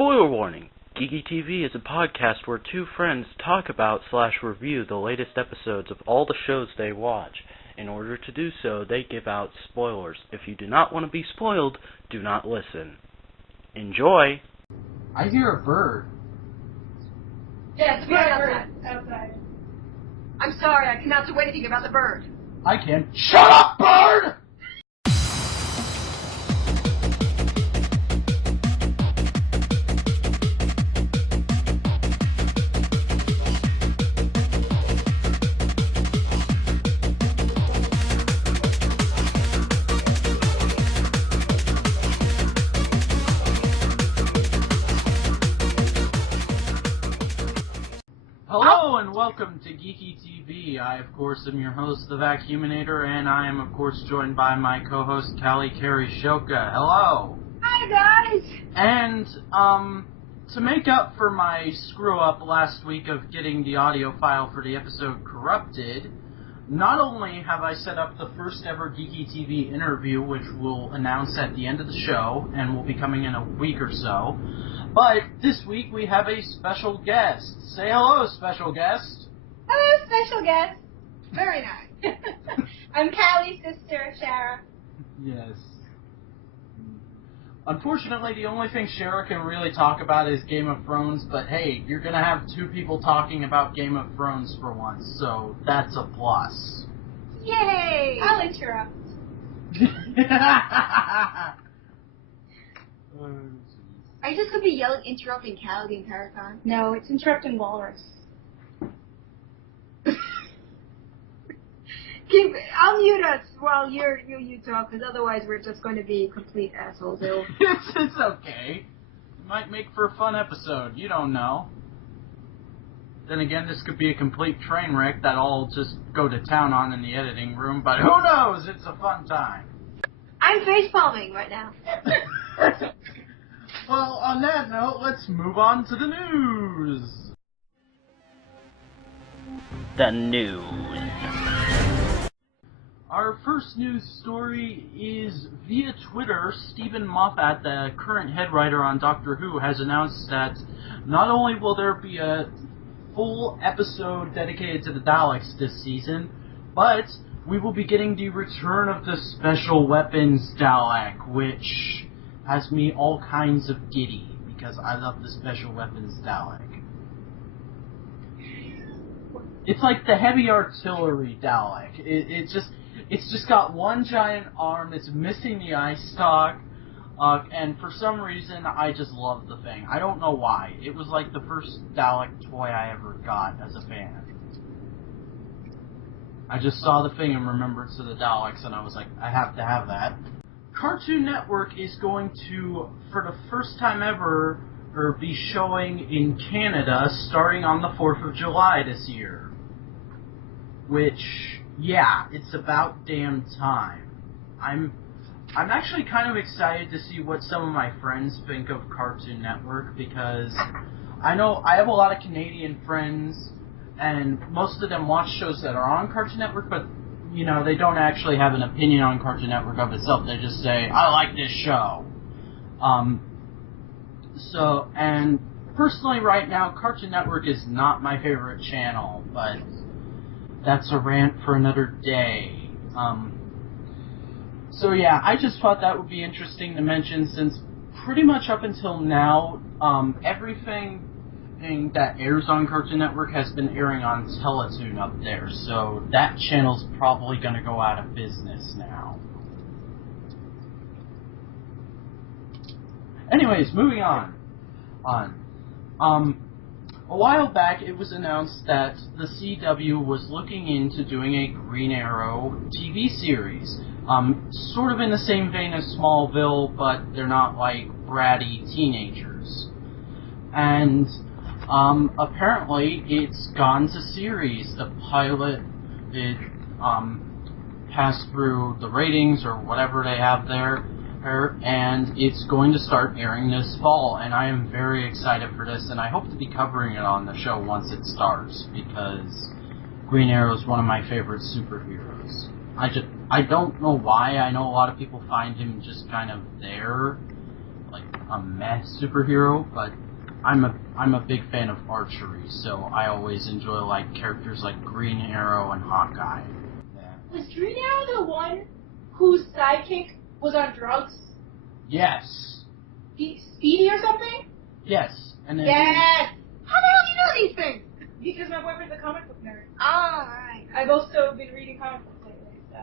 Spoiler warning! Geeky TV is a podcast where two friends talk about/review the latest episodes of all the shows they watch. In order to do so, they give out spoilers. If you do not want to be spoiled, do not listen. Enjoy! I hear a bird. Yes, we are outside. I'm sorry, I cannot do anything about the bird. I can. Shut up, bird! Hello and welcome to Geeky TV. I, of course, am your host, the Vacuuminator, and I am, of course, joined by my co-host, Callie Carey Shoka. Hello! Hi, guys! And, to make up for my screw-up last week of getting the audio file for the episode corrupted, not only have I set up the first ever Geeky TV interview, which we'll announce at the end of the show, and will be coming in a week or so, but this week we have a special guest. Say hello, special guest. Hello, special guest. Very nice. I'm Callie's sister, Shara. Yes. Unfortunately, the only thing Shara can really talk about is Game of Thrones, but hey, you're gonna have two people talking about Game of Thrones for once, so that's a plus. Yay! I'll interrupt. Are you just going to be yelling, interrupting Callie the entire time? No, it's interrupting Walrus. I'll mute us while you talk, because otherwise we're just going to be complete assholes. It's okay. It might make for a fun episode. You don't know. Then again, this could be a complete train wreck that I'll just go to town on in the editing room, but who knows? It's a fun time. I'm facepalming right now. Well, on that note, let's move on to the news. The news. Our first news story is via Twitter. Stephen Moffat, the current head writer on Doctor Who, has announced that not only will there be a full episode dedicated to the Daleks this season, but we will be getting the return of the Special Weapons Dalek, which has me all kinds of giddy, because I love the Special Weapons Dalek. It's like the heavy artillery Dalek. It's just got one giant arm, it's missing the eye stalk, and for some reason, I just love the thing. I don't know why. It was like the first Dalek toy I ever got as a fan. I just saw the thing in Remembrance of the Daleks, and I was like, I have to have that. Cartoon Network is going to, for the first time ever, be showing in Canada starting on the 4th of July this year. Which, yeah, it's about damn time. I'm actually kind of excited to see what some of my friends think of Cartoon Network, because I know I have a lot of Canadian friends, and most of them watch shows that are on Cartoon Network, but you know, they don't actually have an opinion on Cartoon Network of itself. They just say, I like this show. And personally right now, Cartoon Network is not my favorite channel, but that's a rant for another day. So yeah, I just thought that would be interesting to mention, since pretty much up until now, everything that airs on Cartoon Network has been airing on Teletoon up there, so that channel's probably going to go out of business now. Anyways, moving on. A while back, it was announced that the CW was looking into doing a Green Arrow TV series, sort of in the same vein as Smallville, but they're not like bratty teenagers. And apparently, it's gone to series. The pilot, it passed through the ratings or whatever they have there, and it's going to start airing this fall. And I am very excited for this, and I hope to be covering it on the show once it starts, because Green Arrow is one of my favorite superheroes. I don't know why. I know a lot of people find him just kind of there. Like, a meh superhero, but I'm a big fan of archery, so I always enjoy like characters like Green Arrow and Hawkeye. Yeah. Was Green Arrow the one whose sidekick was on drugs? Yes. Speedy or something? Yes. And then Yes! How the hell do you know these things? Because my boyfriend's a comic book nerd. Oh, alright. I've also been reading comic books lately, so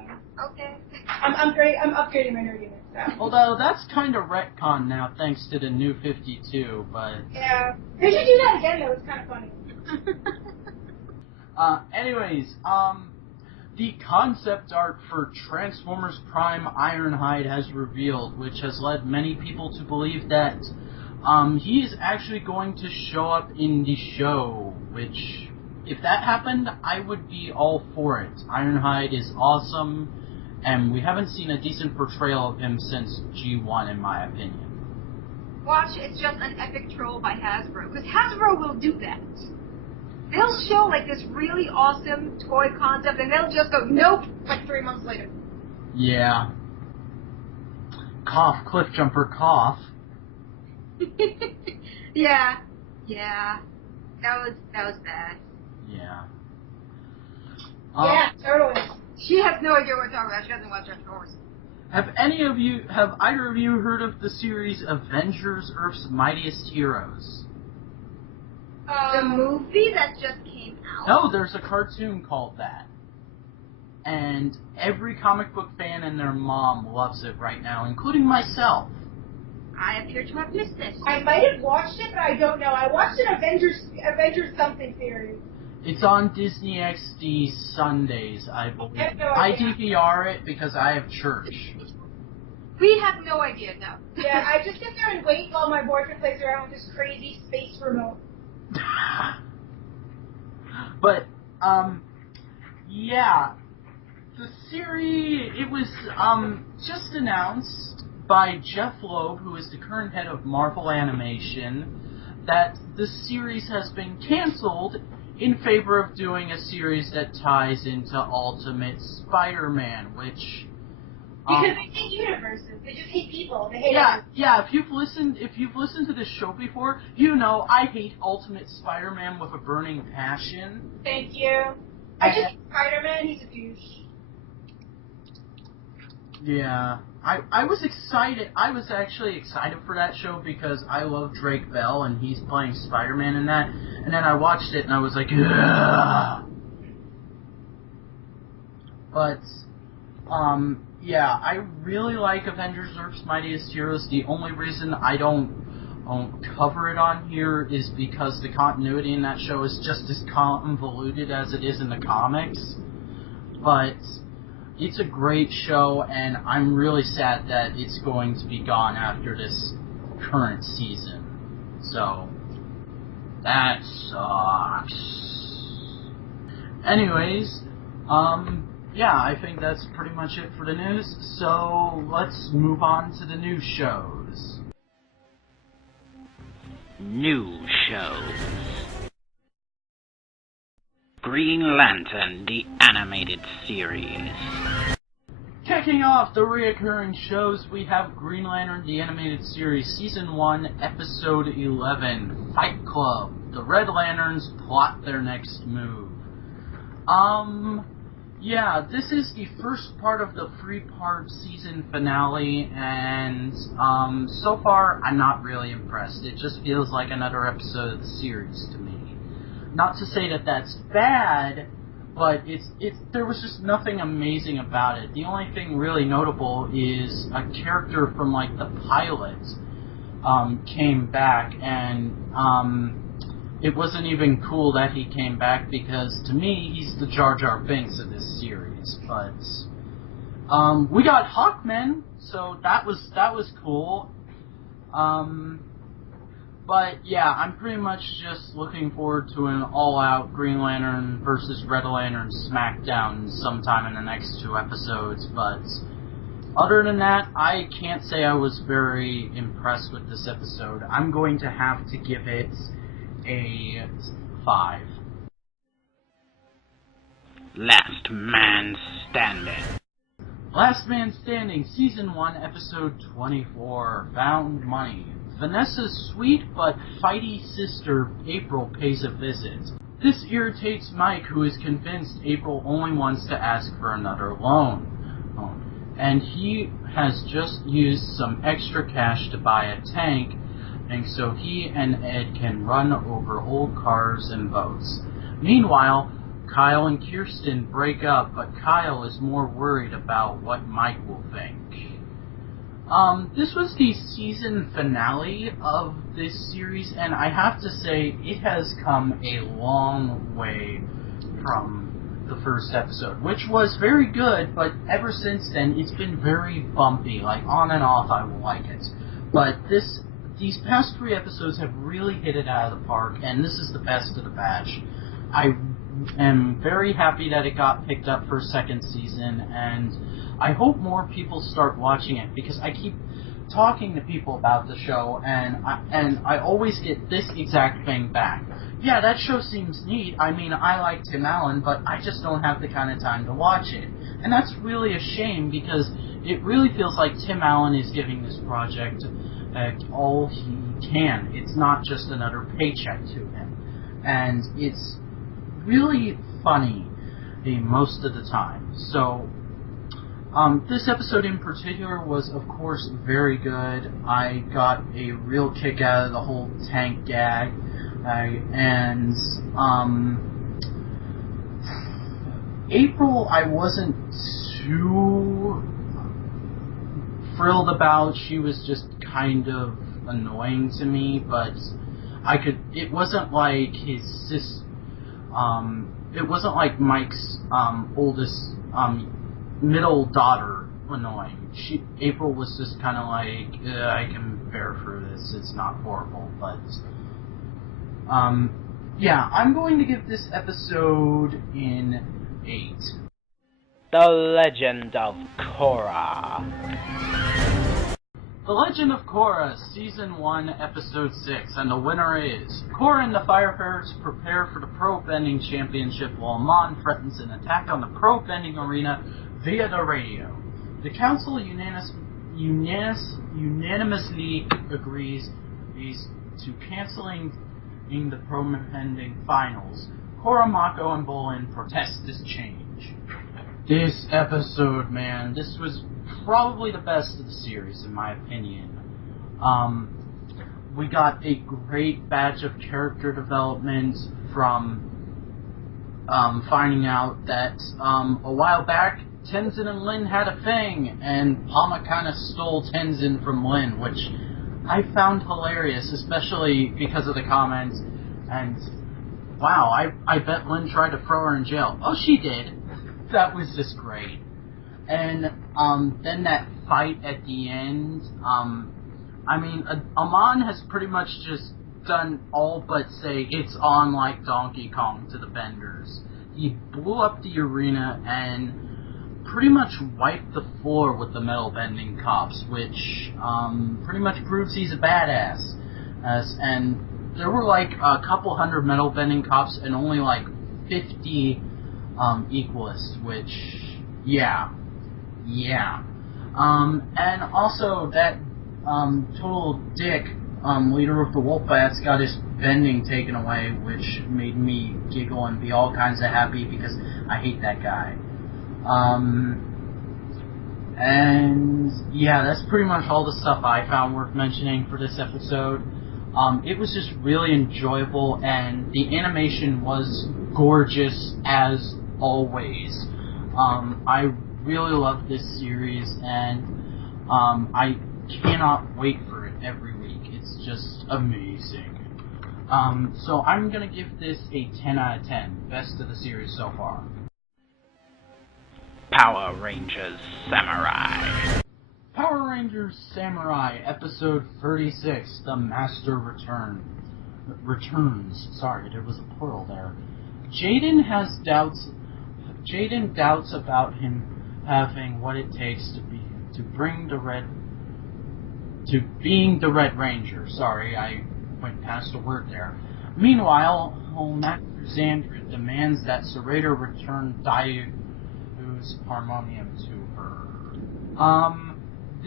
Okay. I'm upgrading my nerdiness. So. Although that's kind of retcon now, thanks to the new 52. But Yeah, they should do that again though. It's kind of funny. anyways, the concept art for Transformers Prime Ironhide has revealed, which has led many people to believe that he is actually going to show up in the show, which, if that happened, I would be all for it. Ironhide is awesome, and we haven't seen a decent portrayal of him since G1, in my opinion. Watch, it's just an epic troll by Hasbro, because Hasbro will do that. They'll show like this really awesome toy concept, and they'll just go, nope, like 3 months later. Yeah. Cough, cliff jumper, cough. Yeah. That was bad. Yeah. Yeah, totally. She has no idea what we're talking about. She doesn't watch Transformers. Have either of you heard of the series Avengers, Earth's Mightiest Heroes? The movie that just came out? No, there's a cartoon called that. And every comic book fan and their mom loves it right now, including myself. I appear to have missed this. I might have watched it, but I don't know. I watched an Avengers something series. It's on Disney XD Sundays, I believe. I have no I idea. DVR it because I have church. We have no idea, no. Yeah, I just sit there and wait while my boyfriend plays around with this crazy space remote. But, yeah. The series, it was, just announced by Jeff Loeb, who is the current head of Marvel Animation, that the series has been canceled in favor of doing a series that ties into Ultimate Spider-Man, which... Because they hate universes. They just hate people. They hate Yeah, if you've listened to this show before, you know I hate Ultimate Spider-Man with a burning passion. Thank you. I just hate Spider-Man. He's a douche. Yeah. I was excited. I was actually excited for that show because I love Drake Bell and he's playing Spider-Man in that. And then I watched it and I was like, ugh. But, yeah, I really like Avengers Earth's Mightiest Heroes. The only reason I don't cover it on here is because the continuity in that show is just as convoluted as it is in the comics. But it's a great show, and I'm really sad that it's going to be gone after this current season. So, that sucks. Anyways, yeah, I think that's pretty much it for the news, so let's move on to the new shows. New shows. Green Lantern, the animated series. Kicking off the reoccurring shows, we have Green Lantern, the animated series, Season 1, Episode 11, Fight Club. The Red Lanterns plot their next move. Yeah, this is the first part of the 3-part season finale, and, so far, I'm not really impressed. It just feels like another episode of the series to me. Not to say that that's bad, but there was just nothing amazing about it. The only thing really notable is a character from, like, the pilot, came back, and, it wasn't even cool that he came back because, to me, he's the Jar Jar Binks of this series. But we got Hawkman, so that was cool. But yeah, I'm pretty much just looking forward to an all-out Green Lantern versus Red Lantern SmackDown sometime in the next 2 episodes. But other than that, I can't say I was very impressed with this episode. I'm going to have to give it a 5. Last Man Standing. Last Man Standing, Season 1, Episode 24, Found Money. Vanessa's sweet but fighty sister, April, pays a visit. This irritates Mike, who is convinced April only wants to ask for another loan. And he has just used some extra cash to buy a tank, and so he and Ed can run over old cars and boats. Meanwhile, Kyle and Kirsten break up, but Kyle is more worried about what Mike will think. This was the season finale of this series, and I have to say, it has come a long way from the first episode, which was very good, but ever since then, it's been very bumpy, like on and off. I will like it. But these past 3 episodes have really hit it out of the park, and this is the best of the batch. I am very happy that it got picked up for a second season, and I hope more people start watching it, because I keep talking to people about the show, and I always get this exact thing back. Yeah, that show seems neat. I mean, I like Tim Allen, but I just don't have the kind of time to watch it. And that's really a shame, because it really feels like Tim Allen is giving this project all he can. It's not just another paycheck to him. And it's really funny most of the time. So, this episode in particular was, of course, very good. I got a real kick out of the whole tank gag. April, I wasn't too thrilled about. She was just kind of annoying to me, but it wasn't like it wasn't like Mike's oldest middle daughter annoying. April was just kind of like, I can bear through this. It's not horrible, but yeah, I'm going to give this episode an 8. The Legend of Korra. The Legend of Korra, Season 1, Episode 6, and the winner is... Korra and the Firefarers prepare for the Pro Bending Championship while Amon threatens an attack on the Pro Bending Arena via the radio. The Council unanimously agrees to canceling the Pro Bending Finals. Korra, Mako, and Bolin protest this change. This episode, man, this was probably the best of the series, in my opinion. We got a great batch of character development from finding out that a while back, Tenzin and Lin had a thing, and Palma kind of stole Tenzin from Lin, which I found hilarious, especially because of the comments, and wow, I bet Lin tried to throw her in jail. Oh, she did. That was just great. And then that fight at the end, I mean, Amon has pretty much just done all but say it's on like Donkey Kong to the Benders. He blew up the arena and pretty much wiped the floor with the metal bending cops, which pretty much proves he's a badass. And there were like a couple hundred metal bending cops and only like 50 equalists, which, yeah. And also that total dick leader of the Wolfbats got his bending taken away, which made me giggle and be all kinds of happy because I hate that guy. And yeah, that's pretty much all the stuff I found worth mentioning for this episode. It was just really enjoyable, and the animation was gorgeous as always. I really love this series, and I cannot wait for it every week. It's just amazing. So I'm going to give this a 10 out of 10. Best of the series so far. Power Rangers Samurai. Power Rangers Samurai, Episode 36, The Master Returns. Sorry, there was a plural there. Jaden doubts about him having what it takes to being the Red Ranger. Sorry, I went past a word there. Meanwhile, Master Xandra demands that Serrator return Dayu's harmonium to her.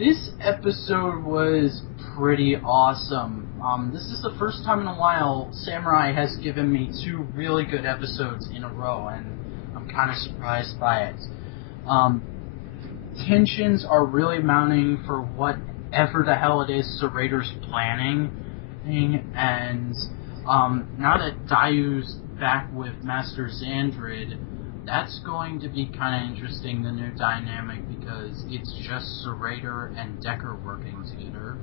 This episode was pretty awesome. This is the first time in a while Samurai has given me 2 really good episodes in a row, and I'm kind of surprised by it. Tensions are really mounting for whatever the hell it is Serrator's planning, and now that Dayu's back with Master Xandrid, that's going to be kind of interesting, the new dynamic, because it's just Serrator and Decker working together.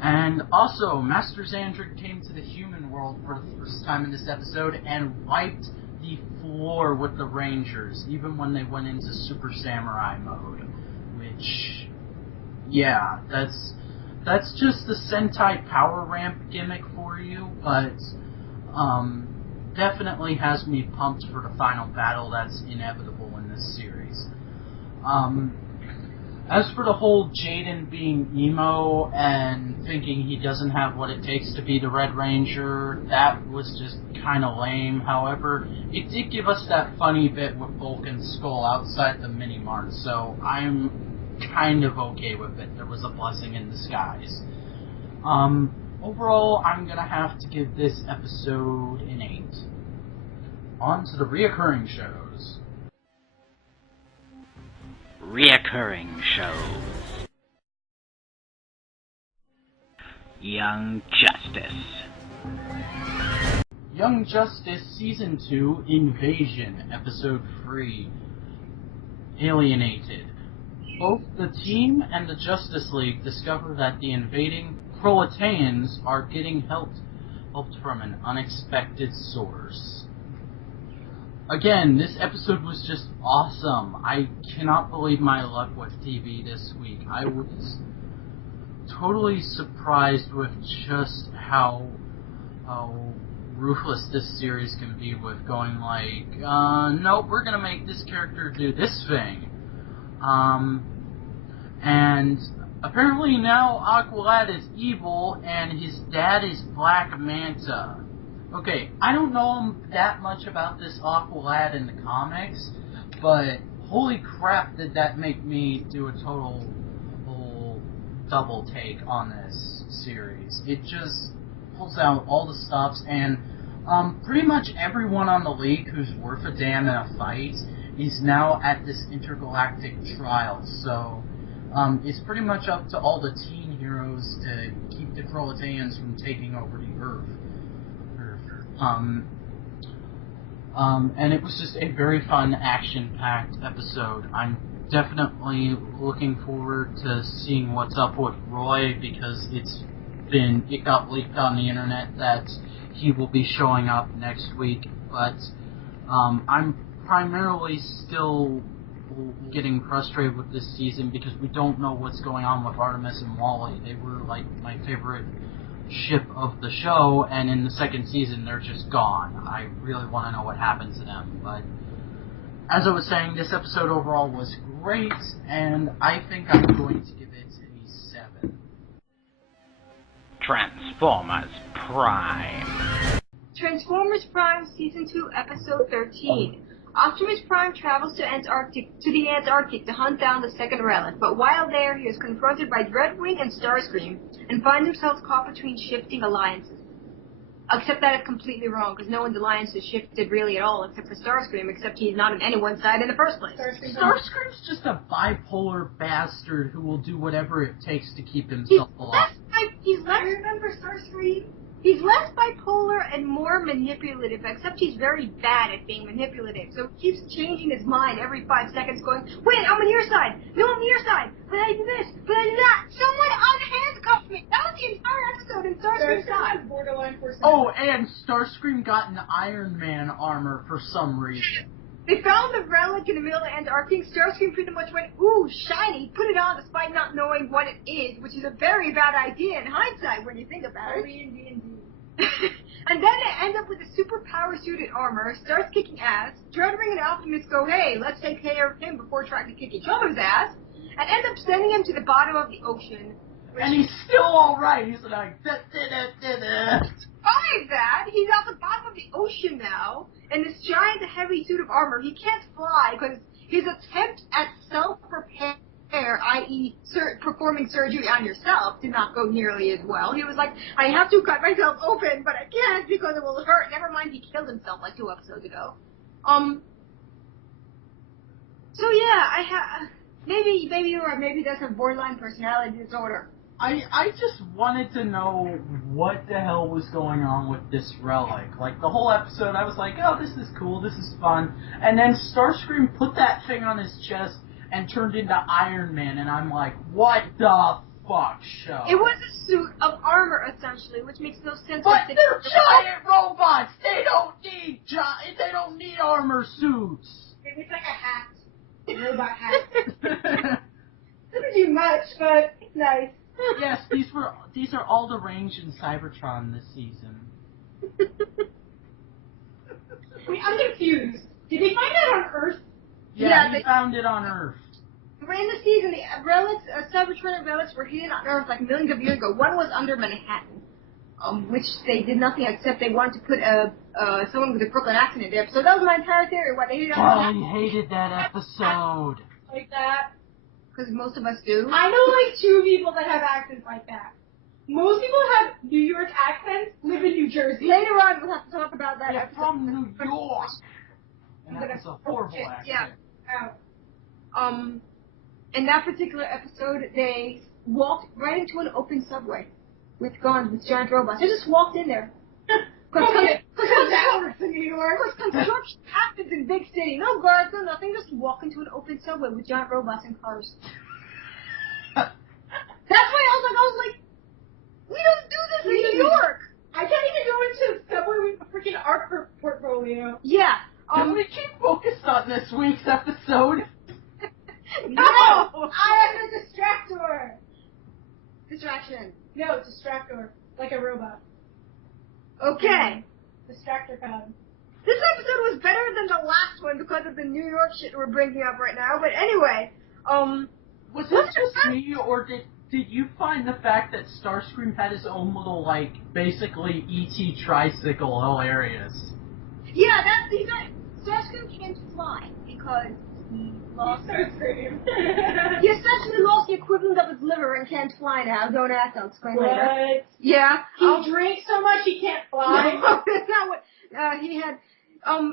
And also, Master Xandrid came to the human world for the first time in this episode and wiped the floor with the Rangers, even when they went into Super Samurai mode. Which, yeah, that's just the Sentai power ramp gimmick for you, but definitely has me pumped for the final battle that's inevitable in this series. As for the whole Jaden being emo and thinking he doesn't have what it takes to be the Red Ranger, that was just kind of lame. However, it did give us that funny bit with Vulcan's skull outside the mini-mart, so I'm kind of okay with it. There was a blessing in disguise. Overall, I'm going to have to give this episode an 8. On to the reoccurring shows. Reoccurring shows. Young Justice. Young Justice Season 2 Invasion, Episode 3. Alienated. Both the team and the Justice League discover that the invading proletarians are getting helped from an unexpected source. Again, this episode was just awesome. I cannot believe my luck with TV this week. I was totally surprised with just how ruthless this series can be with going like, nope, we're gonna make this character do this thing. And apparently now Aqualad is evil and his dad is Black Manta. Okay, I don't know that much about this Aqualad in the comics, but holy crap did that make me do a total double take on this series. It just pulls out all the stops, and pretty much everyone on the League who's worth a damn in a fight is now at this intergalactic trial, so it's pretty much up to all the teen heroes to keep the proletarians from taking over the Earth. And it was just a very fun, action-packed episode. I'm definitely looking forward to seeing what's up with Roy, because it got leaked on the internet that he will be showing up next week, but I'm primarily still getting frustrated with this season because we don't know what's going on with Artemis and Wally. They were like my favorite ship of the show, and in the second season they're just gone. I really want to know what happened to them, but as I was saying, this episode overall was great, and I think I'm going to give it a 7. Transformers Prime Season 2 Episode 13. Optimus Prime travels to the Antarctic to hunt down the second relic, but while there, he is confronted by Dreadwing and Starscream, and finds himself caught between shifting alliances. Except that it's completely wrong, because no one's alliance has shifted really at all, except for Starscream, except he's not on anyone's side in the first place. Starscream's just a bipolar bastard who will do whatever it takes to keep himself alive. I remember Starscream. He's less bipolar and more manipulative, except he's very bad at being manipulative. So he keeps changing his mind every 5 seconds, going, wait, I'm on your side. No, I'm on your side. But I do this. But I do that. Someone unhandcuffed me. That was the entire episode, and Starscream died. Oh, and Starscream got an Iron Man armor for some reason. They found the relic in the middle of the Antarctic. Starscream pretty much went, ooh, shiny, put it on despite not knowing what it is, which is a very bad idea in hindsight when you think about it. And then they end up with a super power-suited armor, starts kicking ass. Dreadwing and Optimus go, hey, let's take care of him before trying to kick each other's ass, and end up sending him to the bottom of the ocean. And he's still alright. He's like, Despite that, he's at the bottom of the ocean now, in this giant heavy suit of armor. He can't fly because his attempt at self-repair care, i.e. performing surgery on yourself, did not go nearly as well. He was like, I have to cut myself open, but I can't because it will hurt. Never mind, he killed himself like 2 episodes ago. So yeah, maybe you're right, maybe that's a borderline personality disorder. I just wanted to know what the hell was going on with this relic. Like, the whole episode, I was like, oh, this is cool, this is fun. And then Starscream put that thing on his chest and turned into Iron Man, and I'm like, what the fuck, show? It was a suit of armor, essentially, which makes no sense. But they're giant robots! They don't need armor suits! It looks like a hat. A robot hat. Doesn't do much, but it's nice. Yes, these are all the range in Cybertron this season. Wait, I'm confused. Did they find that on Earth? Yeah, they found it on Earth. In the season, the relics, Cybertron relics were hidden on Earth like millions of years ago. One was under Manhattan, which they did nothing except they wanted to put someone with a Brooklyn accent in there. So that was my entire theory, why they hid it on Manhattan. I hated that episode. Like that. Because most of us do. I know like 2 people that have accents like that. Most people have New York accents, live in New Jersey. Later on, we'll have to talk about that. Yeah, from New York. And that was a horrible accent. Yeah. In that particular episode, they walked right into an open subway with guns, with giant robots. They just walked in there. Because that works in New York. construction happens in big city. No guards, no nothing. Just walk into an open subway with giant robots and cars. That's why I was like, we don't do this in New York. I can't even go into the subway with a freaking art portfolio. Yeah. Can we keep focused on this week's episode? No! I am a distractor. Distraction. No, distractor. Like a robot. Okay. Distractor con. This episode was better than the last one because of the New York shit we're bringing up right now. But anyway, was this just me, or did you find the fact that Starscream had his own little, like, basically E.T. tricycle hilarious? Yeah, Starscream can't fly because he lost. Starscream. He essentially lost the equivalent of his liver and can't fly now. Don't ask, I'll explain later. What? Yeah. He drinks so much he can't fly. No, that's not what he had.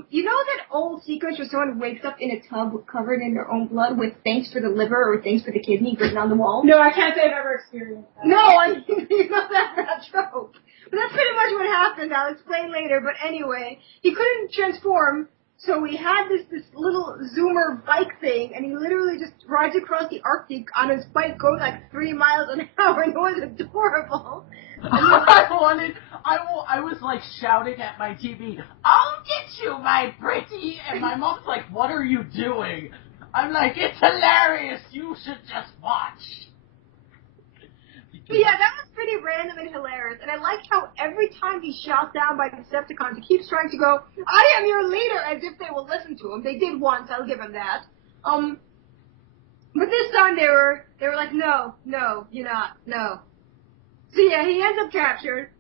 You know that old sequence where someone wakes up in a tub covered in their own blood with thanks for the liver or thanks for the kidney written on the wall? No, I can't say I've ever experienced that. No, I mean, it's not that trope. But that's pretty much what happened. I'll explain later. But anyway, he couldn't transform, so he had this little Zoomer bike thing, and he literally just rides across the Arctic on his bike, going like 3 miles an hour, and it was adorable. I was like shouting at my TV, "I'll get you, my pretty!" And my mom's like, "What are you doing?" I'm like, "It's hilarious. You should just watch." But yeah, that was pretty random and hilarious, and I liked how every time he's shot down by the Decepticons, he keeps trying to go, "I am your leader," as if they will listen to him. They did once, I'll give him that. But this time they were like, no, you're not, no. So yeah, he ends up captured,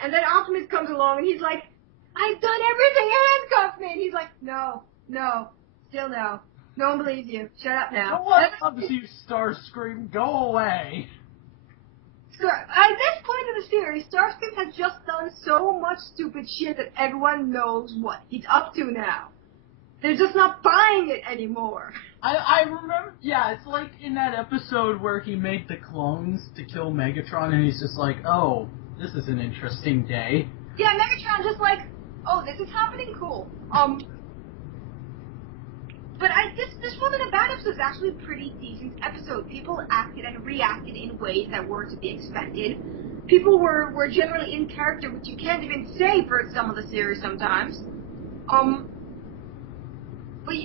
and then Optimus comes along, and he's like, "I've done everything, handcuff me!" And he's like, no, still no. No one believes you. Shut up now. No one loves you, Starscream. Go away. At this point in the series, Starscream has just done so much stupid shit that everyone knows what he's up to now. They're just not buying it anymore. I remember, yeah, it's like in that episode where he made the clones to kill Megatron, and he's just like, oh, this is an interesting day. Yeah, Megatron just like, oh, this is happening, cool. But this wasn't a bad episode. It was actually a pretty decent episode. People acted and reacted in ways that weren't to be expected. People were generally in character, which you can't even say for some of the series sometimes. But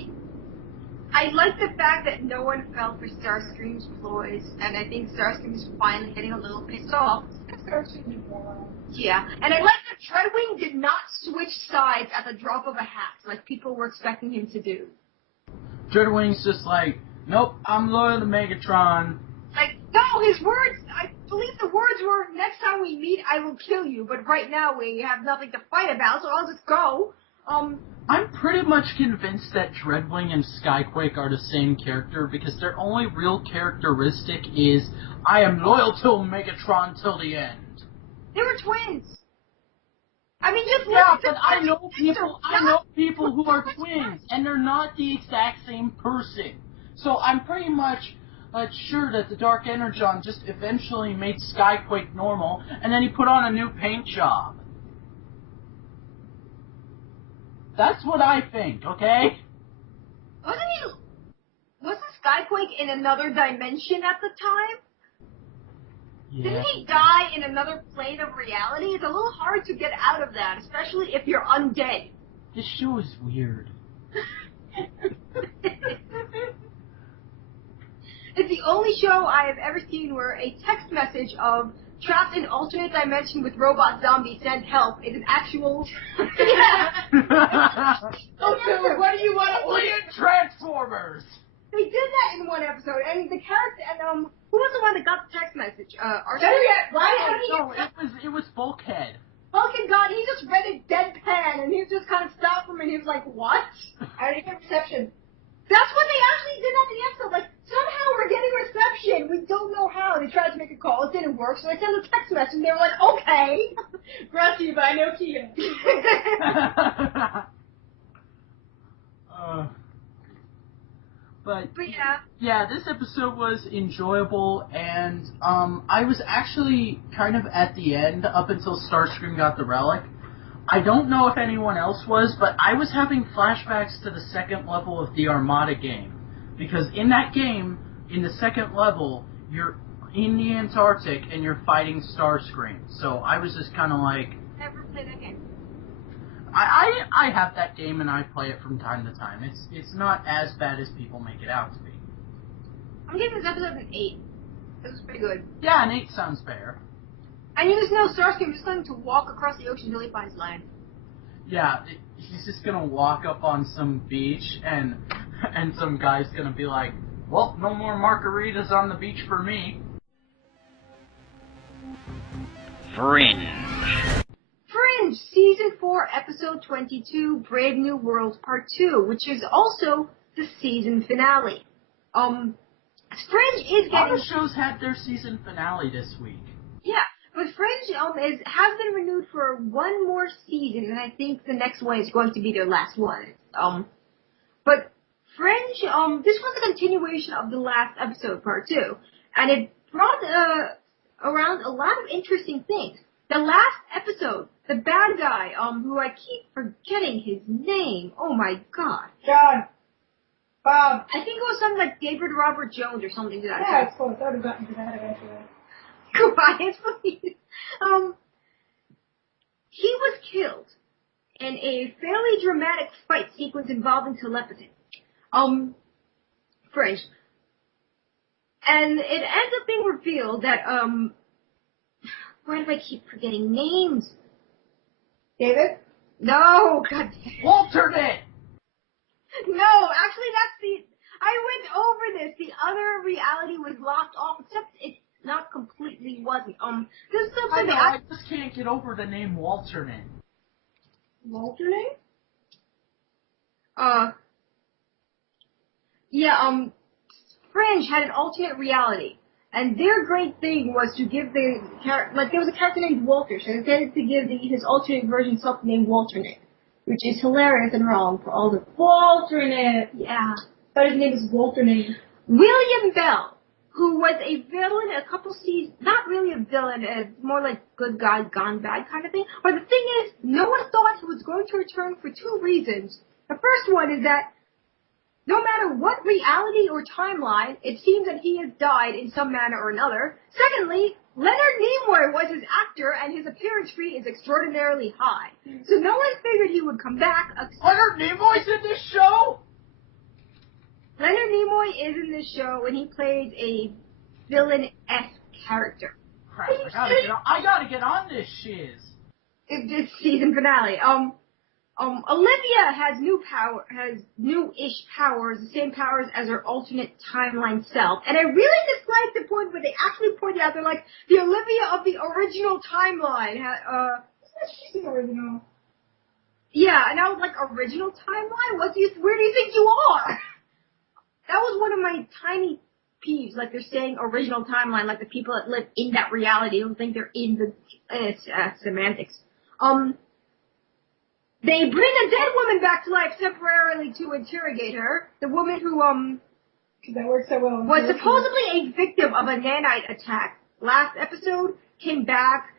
I like the fact that no one fell for Starscream's ploys, and I think Starscream is finally getting a little pissed off. Yeah, and I like that Dreadwing did not switch sides at the drop of a hat, like people were expecting him to do. Dreadwing's just like, nope, I'm loyal to Megatron. Like, no, his words, I believe the words were, next time we meet, I will kill you, but right now we have nothing to fight about, so I'll just go. I'm pretty much convinced that Dreadwing and Skyquake are the same character because their only real characteristic is, I am loyal to Megatron till the end. They were twins. I mean, just yeah, but I know people who are twins, and they're not the exact same person. So I'm pretty much sure that the Dark Energon just eventually made Skyquake normal, and then he put on a new paint job. That's what I think, okay? Wasn't Skyquake in another dimension at the time? Yeah. Didn't he die in another plane of reality? It's a little hard to get out of that, especially if you're undead. This show is weird. It's the only show I have ever seen where a text message of trapped in alternate dimension with robot zombies send help is an actual... Yeah. Okay, what do you want to play in Transformers? They did that in one episode, and the character, and who was the one that got the text message? How Arthur? It was Bulkhead. Bulkhead got, he just read it deadpan, and he just kind of stopped him, and he was like, what? I didn't get reception. That's what they actually did at the episode, like, somehow we're getting reception, we don't know how. They tried to make a call, it didn't work, so they sent a text message, and they were like, okay. Brought to you by Nokia. But yeah. Yeah, this episode was enjoyable, and I was actually kind of at the end up until Starscream got the relic. I don't know if anyone else was, but I was having flashbacks to the second level of the Armada game. Because in that game, in the second level, you're in the Antarctic and you're fighting Starscream. So I was just kind of like... Never played that game. I have that game and I play it from time to time. It's not as bad as people make it out to be. I'm giving this episode an 8. This was pretty good. Yeah, an 8 sounds fair. And you just know Starscream is going to walk across the ocean until he finds land. Yeah, he's just gonna walk up on some beach and some guy's gonna be like, well, no more margaritas on the beach for me. Fringe. Fringe, Season 4, Episode 22, Brave New World, Part 2, which is also the season finale. Fringe is getting... Other shows had their season finale this week. Yeah, but Fringe has been renewed for one more season, and I think the next one is going to be their last one. But Fringe, this was a continuation of the last episode, Part 2, and it brought around a lot of interesting things. The last episode, the bad guy, who I keep forgetting his name. Oh my god. John. Bob. I think it was something like David Robert Jones or something to that Yeah, effect. it's close. I would have gotten to that eventually. Quiet, please. He was killed in a fairly dramatic fight sequence involving telepathy. Fringe. And it ends up being revealed that, why do I keep forgetting names? David? No, god damn. Alternate! No, actually I went over this. The other reality was locked off, except it not completely wasn't. This is I something know, I just can't get over the name Walterman. Walternate? Fringe had an alternate reality. And their great thing was to give the character, like there was a character named Walter, so they decided to give his alternate version something named Walternate, which is hilarious and wrong for all the... Walternate! Yeah. But his name is Walternate. William Bell, who was a villain a couple seasons, not really a villain, more like good guy gone bad kind of thing. But the thing is, no one thought he was going to return for two reasons. The first one is that no matter what reality or timeline, it seems that he has died in some manner or another. Secondly, Leonard Nimoy was his actor, and his appearance fee is extraordinarily high. So no one figured he would come back. Leonard Nimoy's in this show? Leonard Nimoy is in this show, and he plays a villain-esque character. Crap, I gotta get on this shiz. It's season finale. Olivia has new-ish powers, the same powers as her alternate timeline self. And I really dislike the point where they actually pointed out, they're like, the Olivia of the original timeline. She's the original. Yeah, and I was like, original timeline? Where do you think you are? That was one of my tiny peeves, like they're saying original timeline, like the people that live in that reality don't think they're in the, it's semantics. They bring a dead woman back to life temporarily to interrogate her. The woman who, Because that works so well. was supposedly a victim of a nanite attack. Last episode, came back,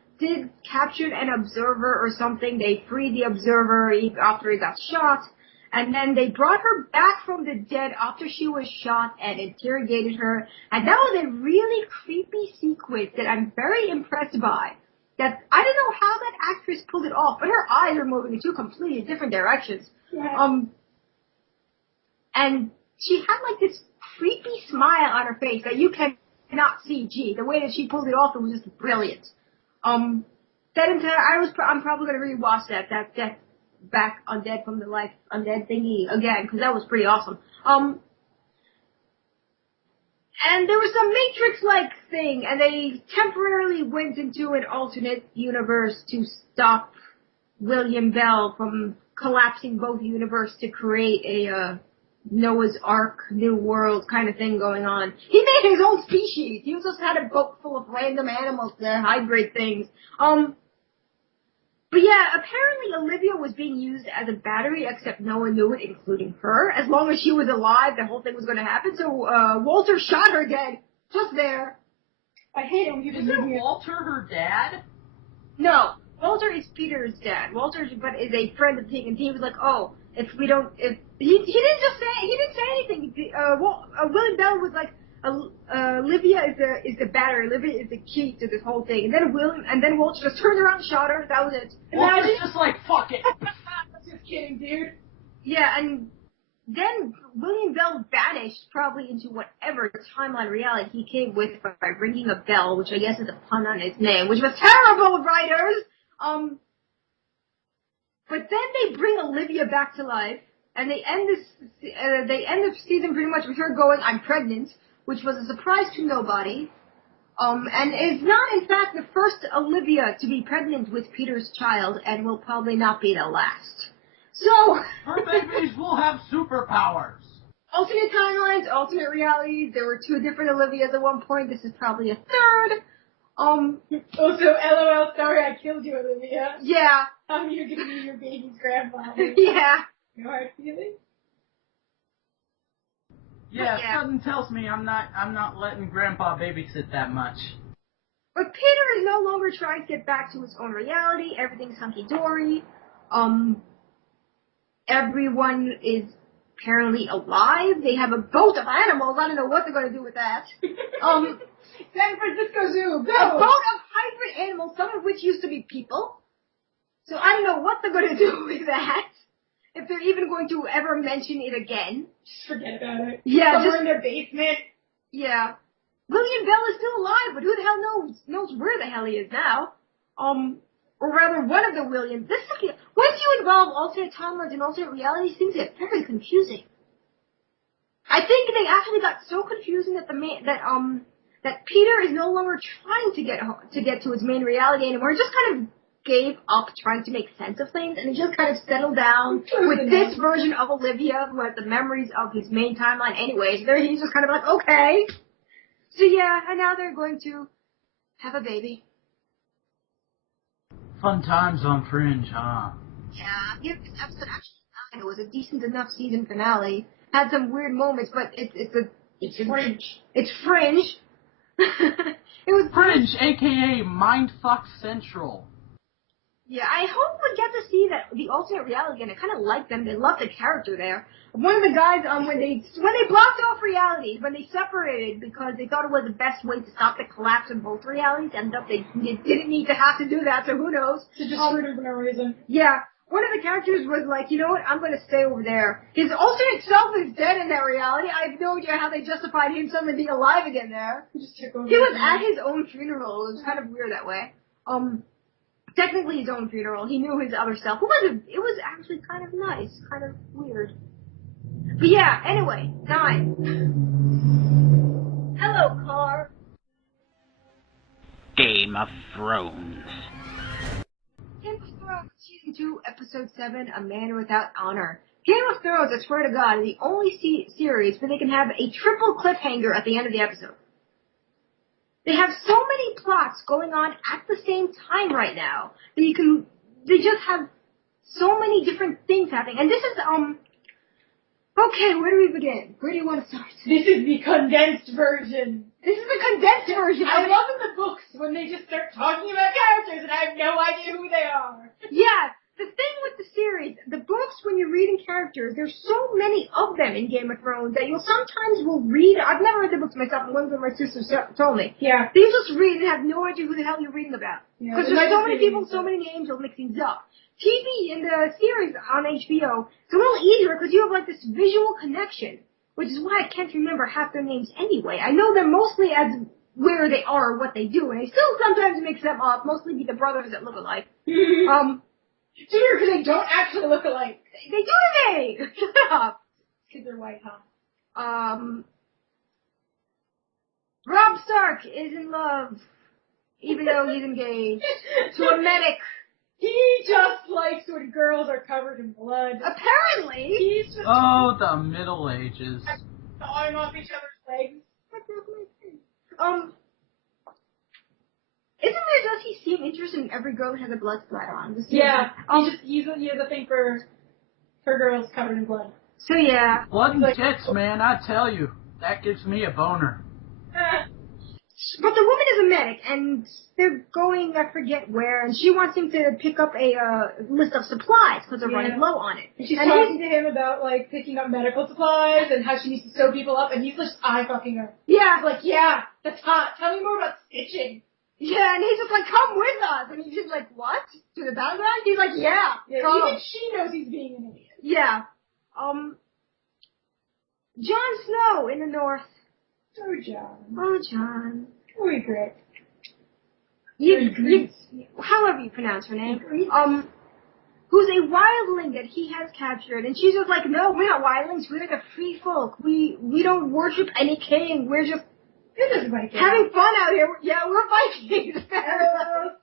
captured an observer or something. They freed the observer after he got shot. And then they brought her back from the dead after she was shot and interrogated her. And that was a really creepy sequence that I'm very impressed by. That I don't know how that actress pulled it off, but her eyes are moving in two completely different directions. Yeah. And she had like this creepy smile on her face that you cannot see. The way that she pulled it off, it was just brilliant. I'm probably gonna rewatch that back Undead from the Life Undead thingy again, because that was pretty awesome. And there was some Matrix-like thing, and they temporarily went into an alternate universe to stop William Bell from collapsing both universes to create a Noah's Ark, New World kind of thing going on. He made his own species. He just had a boat full of random animals to hybrid things. But yeah, apparently Olivia was being used as a battery, except no one knew it, including her. As long as she was alive, the whole thing was going to happen. So Walter shot her dead, just there. I hate it when people Isn't Walter her dad? No, Walter is Peter's dad. Walter is a friend of Pig, and he was like, oh, he didn't say anything. William Bell was like, Olivia is the battery. Olivia is the key to this whole thing. And then Walter just turned around and shot her. That was it. Walter's just like, fuck it. Just kidding, dude. Yeah, and then William Bell vanished probably into whatever timeline reality he came with by ringing a bell, which I guess is a pun on his name, which was terrible, writers. But then they bring Olivia back to life, and they end the season pretty much with her going, I'm pregnant, which was a surprise to nobody. And is not, in fact, the first Olivia to be pregnant with Peter's child, and will probably not be the last. So, Her babies will have superpowers. alternate timelines, alternate realities. There were 2 different Olivias at one point. This is probably a 3rd. Also, LOL, sorry I killed you, Olivia. Yeah. You're gonna be your baby's grandfather. Yeah. No hard feelings? Yeah, something tells me I'm not letting Grandpa babysit that much. But Peter is no longer trying to get back to his own reality. Everything's hunky-dory. Everyone is apparently alive. They have a boat of animals. I don't know what they're going to do with that. San Francisco Zoo, go! A boat of hybrid animals, some of which used to be people. So I don't know what they're going to do with that. If they're even going to ever mention it again. Just forget about it. Yeah, Somewhere in their basement. Yeah. William Bell is still alive, but who the hell knows where the hell he is now? Or rather, one of the Williams. Once you involve alternate timelines and alternate realities, things get very confusing. I think they actually got so confusing that that Peter is no longer trying to get to his main reality anymore. He just kind of gave up trying to make sense of things, and he just kind of settled down with this version of Olivia, who has the memories of his main timeline anyways. There he's just kind of like, okay. So yeah, and now they're going to have a baby. Fun times on Fringe, huh? Yeah, this episode actually, it was a decent enough season finale. Had some weird moments, but it's Fringe. It's Fringe. It was Fringe, aka Mindfuck Central. Yeah, I hope we get to see the alternate reality again. I kind of like them. They love the character there. One of the guys, when they blocked off realities, when they separated because they thought it was the best way to stop the collapse of both realities, ended up they didn't need to have to do that. So who knows? To just screwed him for no reason. Yeah. One of the characters was like, you know what, I'm going to stay over there. His alternate self is dead in that reality. I have no idea how they justified him suddenly being alive again there. He just took over. He was at his own funeral. It was kind of weird that way. Technically his own funeral. He knew his other self. It was actually kind of nice. Kind of weird. But yeah, anyway, 9. Hello, car. Game of Thrones. Game of Thrones Season 2, Episode 7, A Man Without Honor. Game of Thrones, I swear to God, is the only series where they can have a triple cliffhanger at the end of the episode. They have so many plots going on at the same time right now that they just have so many different things happening. And this is, okay, where do we begin? Where do you want to start? This is the condensed version. This is the condensed version. I love in the books when they just start talking about characters and I have no idea who they are. Yeah, the thing with the series, the books, when you're reading characters, there's so many of them in Game of Thrones that you'll sometimes will read. I've never read the books myself, and one of them my sister told me. Yeah. You just read and have no idea who the hell you're reading about. Because there's so many people, so many names, you'll mix things up. TV in the series on HBO, it's a little easier because you have like this visual connection, which is why I can't remember half their names anyway. I know them mostly as where they are, what they do, and I still sometimes mix them up, mostly be the brothers that look alike. It's weird because they don't actually look alike. They do to me! Shut up! Because they're white, huh? Robb Stark is in love, even though he's engaged to a medic. He just likes when girls are covered in blood. Apparently! He's just the Middle Ages. gnawing off each other's legs. Isn't there, does he seem interested in every girl that has a blood splatter on? Yeah. He has a thing for girls covered in blood. So yeah. Blood and tits, man, I tell you. That gives me a boner. But the woman is a medic, and they're going, I forget where, and she wants him to pick up a list of supplies because they're running low on it. And she's talking to him about, like, picking up medical supplies and how she needs to sew people up, and he's just eye-fucking her. Yeah. He's like, yeah, that's hot. Tell me more about stitching. Yeah, and he's just like, come with us. And he's just like, what? To the battleground? He's like, yeah, come. Even she knows he's being an idiot. Yeah. Jon Snow in the north. Oh, John. Oh, Jon. Regret. However you pronounce her name. Who's a wildling that he has captured, and she's just like, no, we're not wildlings, we're like a free folk. We don't worship any king, we're just having fun out here. Yeah, we're Vikings.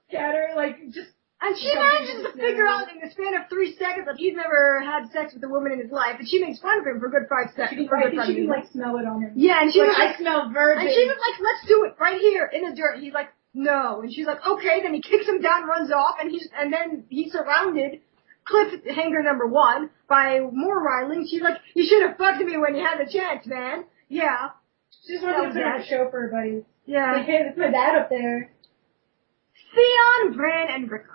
Scatter, like, just... And she manages to figure out in the span of 3 seconds that he's never had sex with a woman in his life, and she makes fun of him for a good 5 seconds. She can, like, smell it on him. Yeah, and she's like, I smell virgin. And she's like, let's do it right here in the dirt. He's like, no. And she's like, okay. Then he kicks him down, runs off, and then he's surrounded, cliffhanger number 1, by more wildlings. She's like, you should have fucked me when you had the chance, man. Yeah. She just wants to put on a show for her buddies. Yeah. Like, hey, that's my dad up there. Theon, Bran, and Rickon.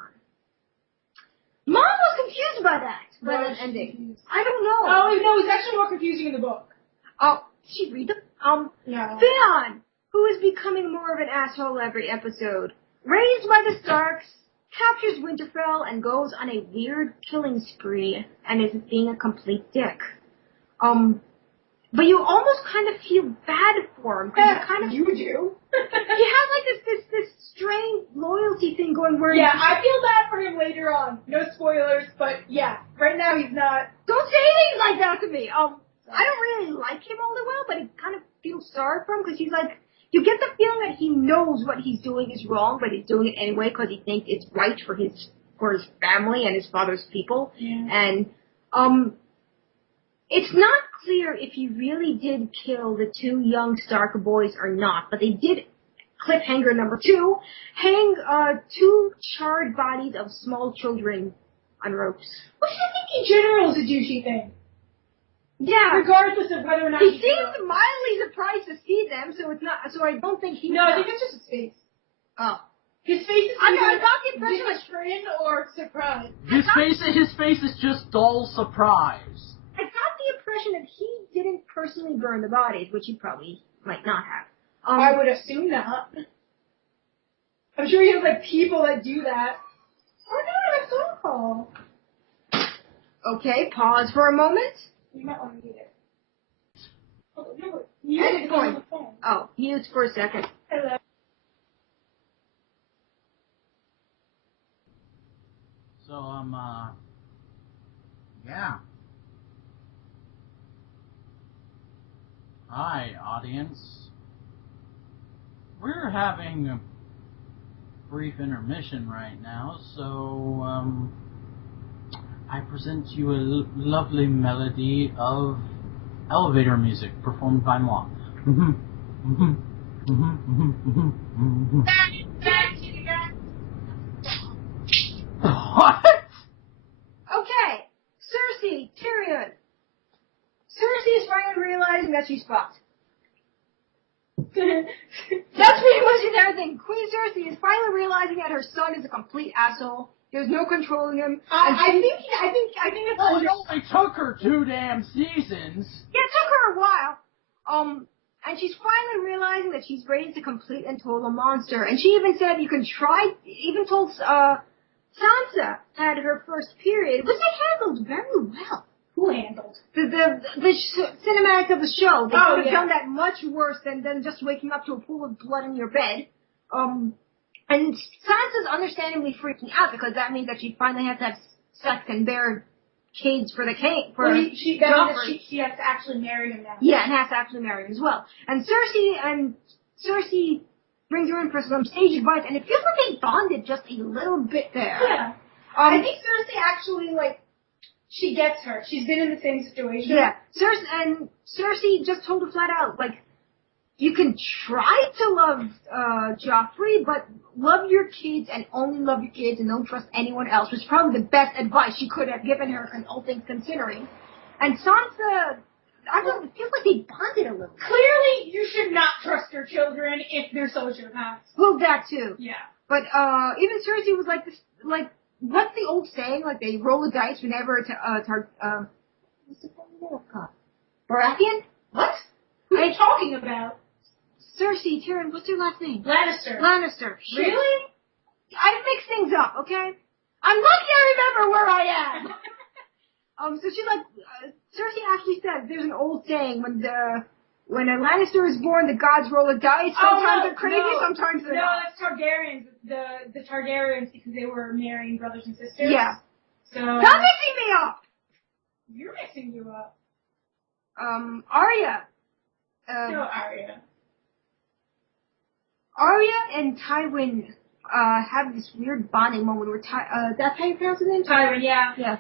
Mom was confused by that ending. Confused? I don't know. Oh, no, it's actually more confusing in the book. Oh, did she read them? No. Theon, who is becoming more of an asshole every episode, raised by the Starks, captures Winterfell and goes on a weird killing spree and is being a complete dick. But you almost kind of feel bad for him. You do? He has like this strange loyalty thing going where Yeah, I feel bad for him later on. No spoilers, but yeah, right now he's not. Don't say things like that to me. I don't really like him all that well, but I kind of feel sorry for him because he's like, you get the feeling that he knows what he's doing is wrong, but he's doing it anyway because he thinks it's right for his family and his father's people. Yeah. And it's not clear if he really did kill the 2 young Stark boys or not, but they did, cliffhanger number 2, hang 2 charred bodies of small children on ropes. Which I think in general is a douchey thing. Yeah. Regardless of whether or not he seems mildly surprised to see them, so I don't think he... No, I think it's just his face. Oh. His face is I got the impression like grin or surprise. His face is just dull surprise. I got the impression that he didn't personally burn the bodies, which he probably might not have. I would assume not. I'm sure he has like people that do that. Oh no, a phone call. Okay, pause for a moment. You might want to mute it. Oh, no, Edit on point. the phone. Oh, mute for a second. Hello. So, yeah. Hi, audience. We're having brief intermission right now, so I present you a lovely melody of elevator music performed by moi. What? Okay, Cersei, Tyrion. Cersei is finally realizing that she's fucked. That's pretty much everything. Queen Cersei is finally realizing that her son is a complete asshole. There's no controlling him. I think it's Well, it only took her 2 damn seasons. Yeah, it took her a while. And she's finally realizing that she's raised a complete and total monster. And she even said you can try, even told, Sansa had her first period, which they handled very well. Who handled? The cinematics of the show. They could have yeah. done that much worse than just waking up to a pool of blood in your bed. And Sansa's understandably freaking out because that means that she finally has to have sex and bear kids for the king. She has to actually marry him now. Yeah, and has to actually marry him as well. And Cersei brings her in for some stage advice, and it feels like they bonded just a little bit there. Yeah. I think Cersei actually, she gets her. She's been in the same situation. Yeah. Cersei just told her flat out, you can try to love Joffrey, but love your kids and only love your kids and don't trust anyone else, which is probably the best advice she could have given her, all things considering. And Sansa, I don't know, it feels like they bonded a little. Clearly, you should not trust your children if they're sociopaths. Well, that too. Yeah. But even Cersei was like this, what's the old saying? They roll the dice whenever what's the name called? Baratheon? What? Who are you talking about? Cersei, Tyrion, what's her last name? Lannister. Shit. Really? I mix things up, okay? I'm lucky I remember where I am. So she's Cersei actually says there's an old saying when a Lannister is born, the gods roll a dice. Sometimes they're crazy, sometimes they're not. No, that's Targaryens. The Targaryens, because they were marrying brothers and sisters. Yeah. So. Stop mixing me up! You're mixing you up. Arya. No, Arya. Arya and Tywin have this weird bonding moment where that's how you pronounce his name? Tywin, yeah. Yeah.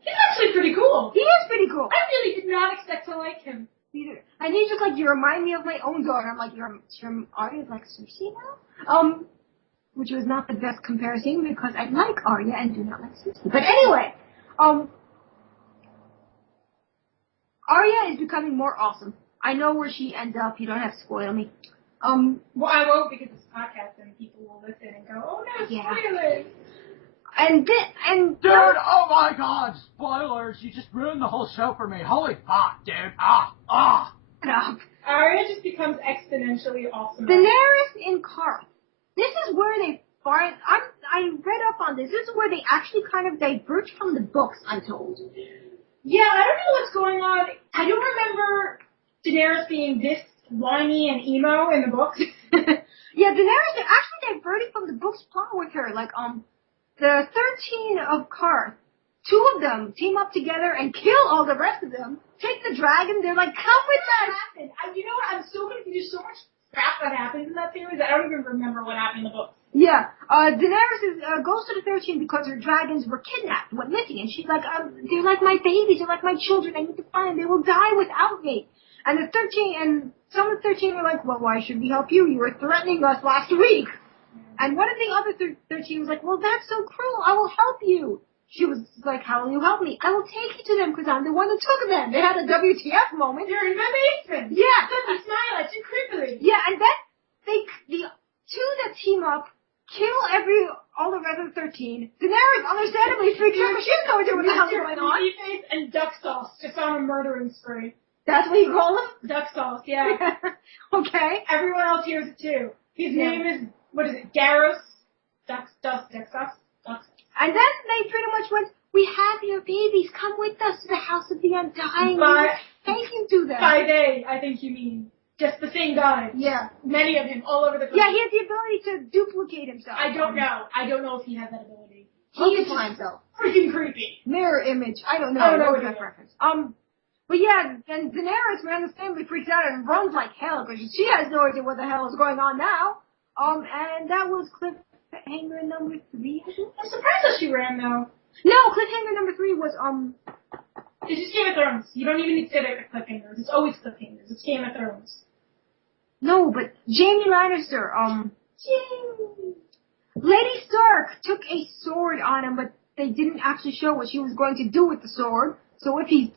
He's actually pretty cool. He is pretty cool. I really did not expect to like him. Either. And he's just you remind me of my own daughter. I'm like, you're Arya's like Cersei now? Which was not the best comparison because I like Arya and do not like Cersei. But anyway, Arya is becoming more awesome. I know where she ends up. You don't have to spoil me. Well, I won't because it's a podcast and people will listen and go, oh no, spoilers. And Dude, oh my god, spoilers! You just ruined the whole show for me. Holy fuck, dude. Shut up. Arya just becomes exponentially awesome. Daenerys in Karth. This is where they find. I read up on this. This is where they actually kind of diverge from the books, I'm told. Yeah, I don't know what's going on. I don't remember Daenerys being this whiny and emo in the books. Yeah, Daenerys is actually diverting from the book's plot with her. The 13 of Karth, 2 of them team up together and kill all the rest of them. Take the dragon. They're like, come with us. You know what? I'm so confused. There's so much crap that happens in that series. I don't even remember what happened in the book. Yeah, Daenerys goes to the 13 because her dragons were kidnapped, went missing, and she's like, they're like my babies, they're like my children, I need to find them, they will die without me. And the 13, and some of the 13 were like, well, why should we help you? You were threatening us last week. And one of the other 13 was like, well, that's so cruel, I will help you. She was like, how will you help me? I will take you to them because I'm the one who took them. They had a WTF moment. They're in my basement. Yeah. They smile at you creepily. Yeah, and then the 2 that team up kill all the rest of the 13. Daenerys understandably freaks out, but she has no idea what the hell's going on. Face and duck sauce just on a murdering spree. That's what you call him? Duck sauce, yeah. Okay. Everyone else hears it too. His name is, what is it, Garros? Duck sauce. And then they pretty much went, we have your babies, come with us to the House of the Undying. Thank you to them. By they, I think you mean. Just the same guy. Yeah. Many of him, all over the place. Yeah, he has the ability to duplicate himself. I don't know. I don't know if he has that ability. He's himself. Freaking creepy. Mirror image. I don't know. I don't know what that reference. But yeah, then Daenerys understandably freaks out and runs like hell because she has no idea what the hell is going on now. And that was clip cliffhanger number 3. I'm surprised that she ran though. No, cliffhanger number 3 was It's just Game of Thrones. You don't even need to say that cliffhangers. It's always cliffhangers. It's Game of Thrones. No, but Jaime Lannister, Yay! Lady Stark took a sword on him, but they didn't actually show what she was going to do with the sword. So if he's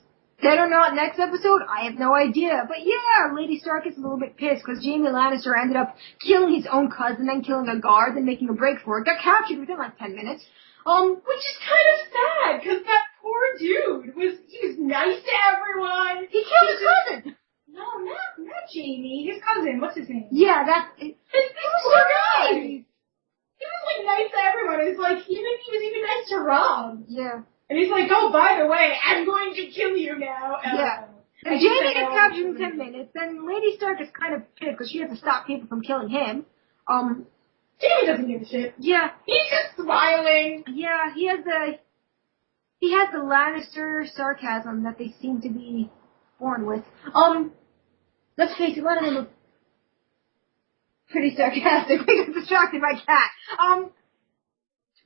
dead or not next episode, I have no idea. But yeah, Lady Stark is a little bit pissed because Jaime Lannister ended up killing his own cousin, then killing a guard, then making a break for it. Got captured within like 10 minutes. Which is kind of sad, because that poor dude was nice to everyone. He killed his cousin. No, not Jamie. His cousin. What's his name? Yeah, His poor guy. He was like nice to everyone. It's like he was even nice to Rob. Yeah. And he's like, oh, by the way, I'm going to kill you now. Yeah. And Jamie gets captured in 10 minutes. Then Lady Stark is kind of pissed because she has to stop people from killing him. Jamie doesn't give a shit. Yeah. He's just smiling. Yeah, he has the Lannister sarcasm that they seem to be born with. Let's face it, a lot of them are pretty sarcastic. We got distracted by cat.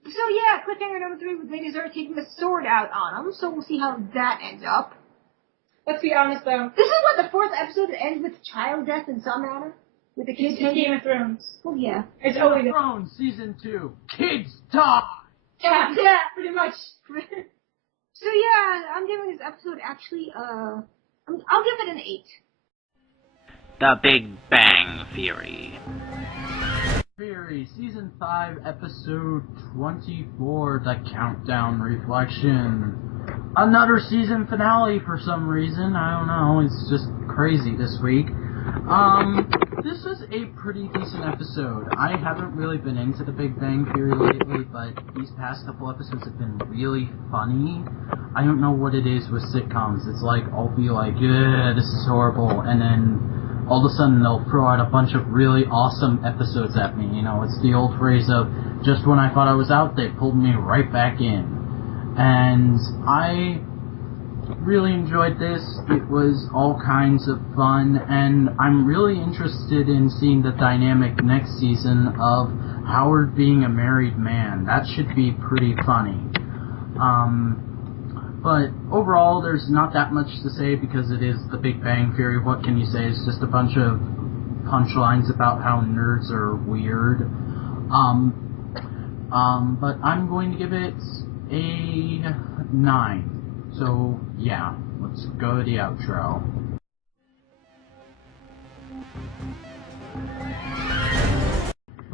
So yeah, cliffhanger number 3 with Lady Stark taking the sword out on him, so we'll see how that ends up. Let's be honest though. This is what, the 4th episode that ends with child death in some manner? With the kids It's Game of Thrones. Well, yeah. It's always Game of Thrones Season 2. Kids die! yeah, pretty much. So yeah, I'm giving this episode actually, I'll give it an 8. The Big Bang Theory. Theory, Season 5, Episode 24, The Countdown Reflection. Another season finale for some reason. I don't know, it's just crazy this week. This was a pretty decent episode. I haven't really been into The Big Bang Theory lately, but these past couple episodes have been really funny. I don't know what it is with sitcoms. It's like, I'll be like, yeah, this is horrible, and then all of a sudden they'll throw out a bunch of really awesome episodes at me. You know, it's the old phrase of, just when I thought I was out, they pulled me right back in. And I really enjoyed this. It was all kinds of fun, and I'm really interested in seeing the dynamic next season of Howard being a married man. That should be pretty funny. But overall, there's not that much to say because it is The Big Bang Theory. What can you say? It's just a bunch of punchlines about how nerds are weird. But I'm going to give it a 9. So, yeah, let's go to the outro.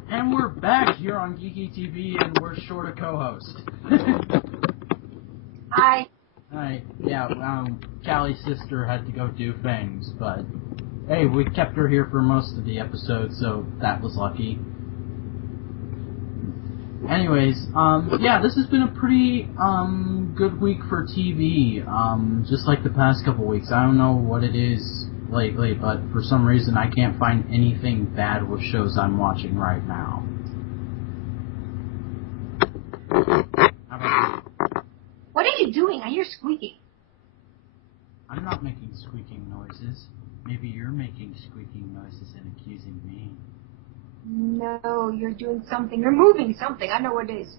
And we're back here on Geeky TV, and we're short a co-host. Hi. Alright, yeah, Callie's sister had to go do things, but hey, we kept her here for most of the episode, so that was lucky. Anyways, yeah, this has been a pretty, good week for TV, just like the past couple weeks. I don't know what it is lately, but for some reason I can't find anything bad with shows I'm watching right now. How about you? What are you doing? I hear squeaking. I'm not making squeaking noises. Maybe you're making squeaking noises and accusing me. No, you're doing something. You're moving something. I know what it is.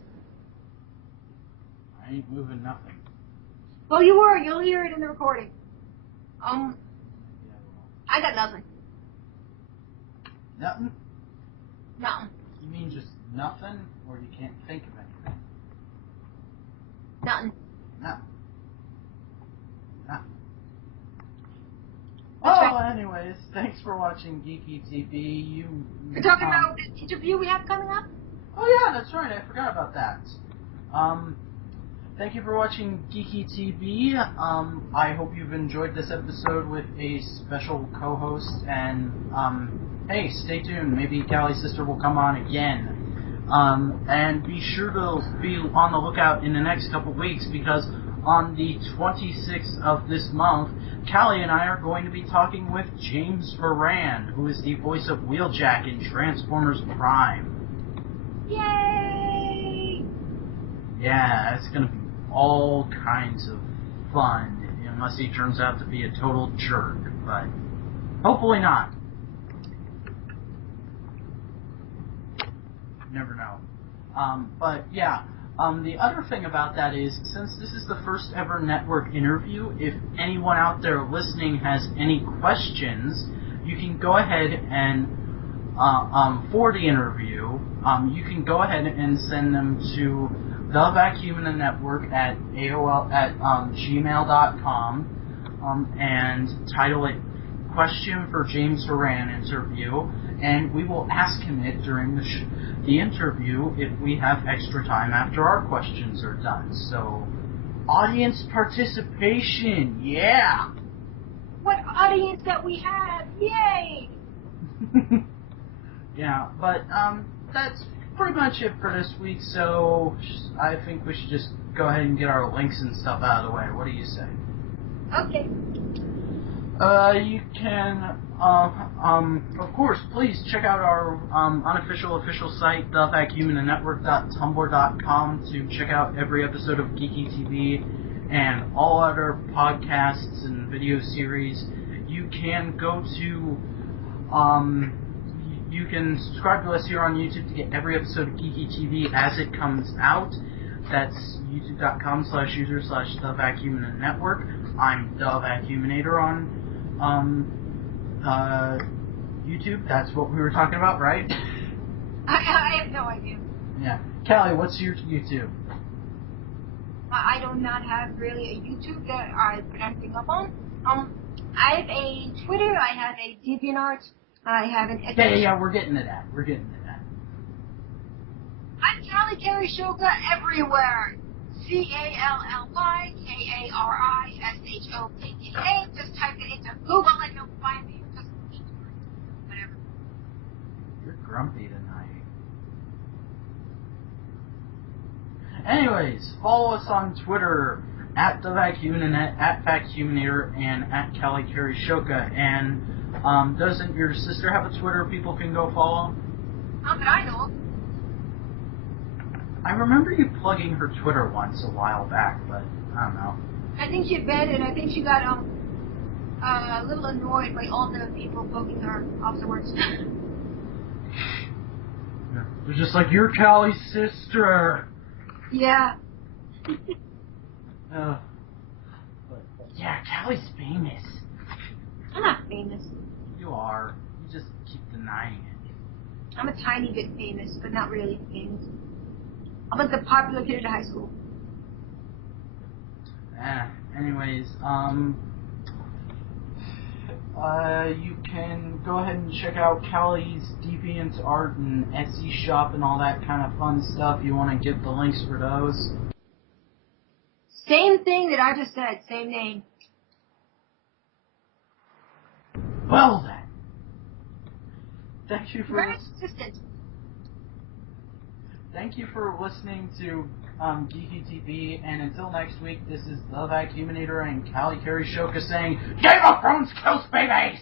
I ain't moving nothing. Well, you were. You'll hear it in the recording. Yeah, I got nothing. nothing? Nothing. You mean just nothing, or you can't think of anything? Nothing. No. No. That's Oh, right. anyways, thanks for watching Geeky TV. We're talking about the interview we have coming up? Oh yeah, that's right, I forgot about that. Thank you for watching Geeky TV. I hope you've enjoyed this episode with a special co-host, and, hey, stay tuned, maybe Callie's sister will come on again. And be sure to be on the lookout in the next couple weeks, because on the 26th of this month, Callie and I are going to be talking with James Varan, who is the voice of Wheeljack in Transformers Prime. Yay! Yeah, it's going to be all kinds of fun, unless he turns out to be a total jerk, but hopefully not. Never know. But yeah, the other thing about that is, since this is the first ever network interview, if anyone out there listening has any questions, you can go ahead and, for the interview, you can go ahead and send them to thevacuuminanetwork at gmail.com, and title it "Question for James Horan Interview," and we will ask him it during the interview if we have extra time after our questions are done. So, audience participation, yeah! What audience that we have, yay! Yeah, but that's pretty much it for this week, so I think we should just go ahead and get our links and stuff out of the way. What do you say? Okay. You can, of course, please check out our unofficial official site, thevacuuminanetwork.tumblr.com, to check out every episode of Geeky TV and all other podcasts and video series. You can go to, you can subscribe to us here on YouTube to get every episode of Geeky TV as it comes out. That's youtube.com/user/thevacuuminanetwork. I'm The Vacuuminator on YouTube. That's what we were talking about, right? I have no idea. Yeah. Callie, what's your YouTube? I do not have really a YouTube that I put anything up on. I have a Twitter, I have a DeviantArt, I have an... Yeah, we're getting to that. I'm Callie Carey Shoka everywhere. CALLYKARISHOKKA. Just type it into Google and you'll find me. Just whatever. You're grumpy tonight. Anyways, follow us on Twitter at @TheVacuuminator, @Vacuuminator, and @CallieCarrieShoka. And doesn't your sister have a Twitter people can go follow? Not that I know of. I remember you plugging her Twitter once a while back, but I don't know. I think she abandoned. I think she got a little annoyed by all the people poking her afterwards. They're just like, "You're Callie's sister." Yeah. But yeah, Callie's famous. I'm not famous. You are. You just keep denying it. I'm a tiny bit famous, but not really famous. I'm like the popular kid in high school. Anyways, you can go ahead and check out Callie's DeviantArt and Etsy shop and all that kind of fun stuff. You want to get the links for those? Same thing that I just said, same name. Well then, thank you for Very consistent. Thank you for listening to Geeky TV, and until next week, this is The Vacuuminator and Callie Carey Shoka saying, Game of Thrones kills babies!